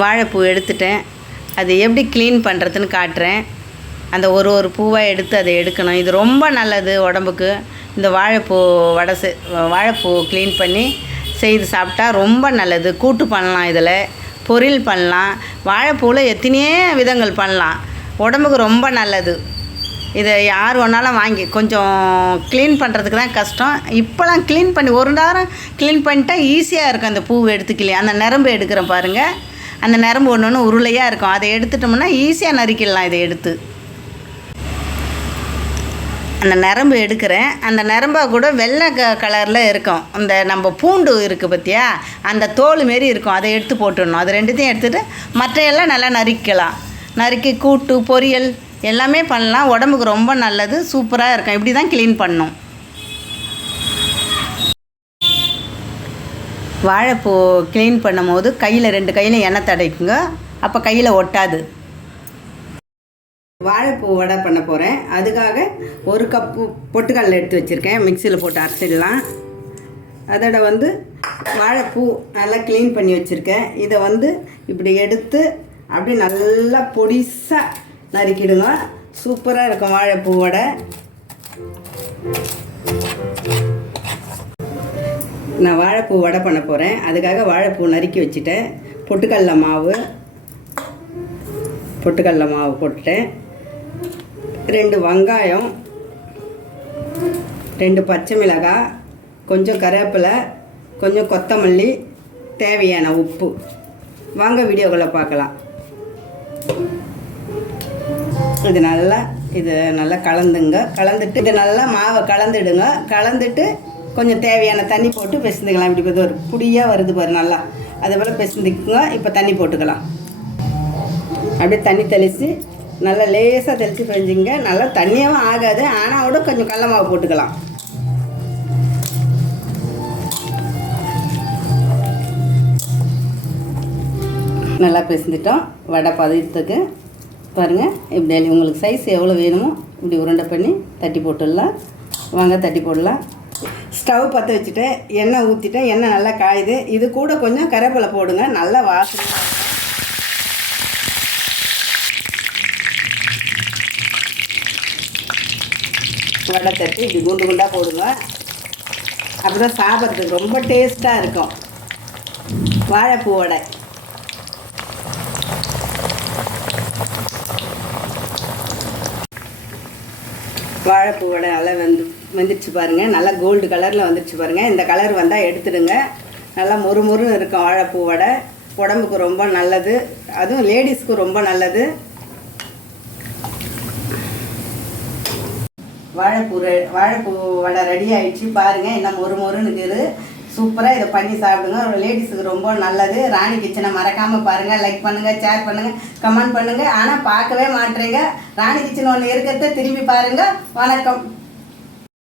வாழைப்பூ எடுத்துட்டேன். அது எப்படி க்ளீன் பண்ணுறதுன்னு காட்டுறேன். அந்த ஒரு பூவாக எடுத்து அதை எடுக்கணும். இது ரொம்ப நல்லது உடம்புக்கு. இந்த வாழைப்பூ க்ளீன் பண்ணி செய்து சாப்பிட்டா ரொம்ப நல்லது. கூட்டு பண்ணலாம், இதில் பொரியல் பண்ணலாம். வாழைப்பூவில் எத்தனையோ விதங்கள் பண்ணலாம். உடம்புக்கு ரொம்ப நல்லது. இதை யார் வேணாலும் வாங்கி கொஞ்சம் க்ளீன் பண்ணுறதுக்கு தான் கஷ்டம். இப்போலாம் க்ளீன் பண்ணி ஒரு நேரம் க்ளீன் பண்ணிட்டா ஈஸியாக இருக்கும். அந்த பூவை எடுத்துக்கலாம். அந்த நரம்பு எடுக்கிறேன் பாருங்கள். அந்த நரம்பு ஒன்று உருளையாக இருக்கும். அதை எடுத்துட்டோம்னா ஈஸியாக நறுக்கிடலாம். இதை எடுத்து அந்த நரம்பு எடுக்கிறேன். அந்த நரம்பாக கூட வெள்ளை கலரில் இருக்கும். அந்த நம்ம பூண்டு இருக்குது பார்த்தியா, அந்த தோல் மாரி இருக்கும். அதை எடுத்து போட்டுடணும். அது ரெண்டுத்தையும் எடுத்துகிட்டு மற்றையெல்லாம் நல்லா நறுக்கலாம். நறுக்கி கூட்டு பொரியல் எல்லாமே பண்ணலாம். உடம்புக்கு ரொம்ப நல்லது. சூப்பராக இருக்கும். இப்படி தான் க்ளீன் பண்ணணும். வாழைப்பூ க்ளீன் பண்ணும் போது கையில் 2 கையிலும் எண்ணெய் தடவிக்குங்க. அப்போ கையில் ஒட்டாது. வாழைப்பூ வடை பண்ண போகிறேன். அதுக்காக 1 கப்பு பொட்டுக்கடலை எடுத்து வச்சுருக்கேன். மிக்சியில் போட்டு அரைச்சிடலாம். அதோட வாழைப்பூ நல்லா க்ளீன் பண்ணி வச்சுருக்கேன். இதை இப்படி எடுத்து அப்படியே நல்லா பொடிசாக நறுக்கிடுங்க. சூப்பராக இருக்கும் வாழைப்பூ வடை. நான் வாழைப்பூ வடை பண்ண போகிறேன். அதுக்காக வாழைப்பூ நறுக்கி வச்சுட்டேன். பொட்டுக்கடலை மாவு போட்டுட்டேன். 2 வெங்காயம், 2 பச்சை மிளகாய், கொஞ்சம் கருவேப்பிலை, கொஞ்சம் கொத்தமல்லி, தேவையான உப்பு. வாங்க வீடியோக்களை பார்க்கலாம். இது நல்லா கலந்துட்டு இது நல்லா மாவை கலந்துடுங்க. கலந்துட்டு கொஞ்சம் தேவையான தண்ணி போட்டு பிசைந்துக்கலாம். இப்படி ஒரு புடியாக வருது பாரு, நல்லா அது போல் பிசைந்துக்குங்க. இப்போ தண்ணி போட்டுக்கலாம். அப்படியே தண்ணி தெளித்து நல்லா லேசாக தெளித்து பிழிஞ்சிங்க. நல்லா தண்ணியாகவும் ஆகாது, ஆனால் கூட கொஞ்சம் கடல மாவு போட்டுக்கலாம். நல்லா பிசைந்துட்டோம். வடை பதத்துக்கு பாருங்கள். இப்படி உங்களுக்கு சைஸ் எவ்வளோ வேணுமோ இப்படி உருண்டை பண்ணி தட்டி போட்டுடலாம். வாங்க தட்டி போடலாம். ஸ்டவ் பற்ற வச்சுட்டு எண்ணெய் ஊற்றிட்டேன். எண்ணெய் நல்லா காயுது. இது கூட கொஞ்சம் கருவேப்பிலை போடுங்க. நல்லா வாசனை. வடை தட்டி இப்படி குண்டு குண்டாக போடுங்க. அப்போ தான் சாப்பிட்றதுக்கு ரொம்ப டேஸ்ட்டாக இருக்கும் வாழைப்பூ வடை. வாழைப்பூ வடை நல்லா வந்துடுச்சு பாருங்கள். நல்லா கோல்டு கலரில் வந்துடுச்சு பாருங்கள். இந்த கலர் வந்தால் எடுத்துடுங்க. நல்லா மொறுமொறுன்னு இருக்கும் வாழைப்பூ வடை. உடம்புக்கு ரொம்ப நல்லது. அதுவும் லேடிஸ்க்கு ரொம்ப நல்லது. வாழைப்பூ வடை ரெடி ஆகிடுச்சு பாருங்கள். என்ன மொறுமொறுன்னு இருக்குது. சூப்பராக இதை பண்ணி சாப்பிடுங்க. லேடிஸுக்கு ரொம்ப நல்லது. ராணி கிச்சனை மறக்காமல் பாருங்கள். லைக் பண்ணுங்கள், ஷேர் பண்ணுங்கள், கமெண்ட் பண்ணுங்கள். ஆனால் பார்க்கவே மாட்டேறீங்க. ராணி கிச்சன் ஒன்று இருக்கிறத திரும்பி பாருங்கள். வணக்கம்.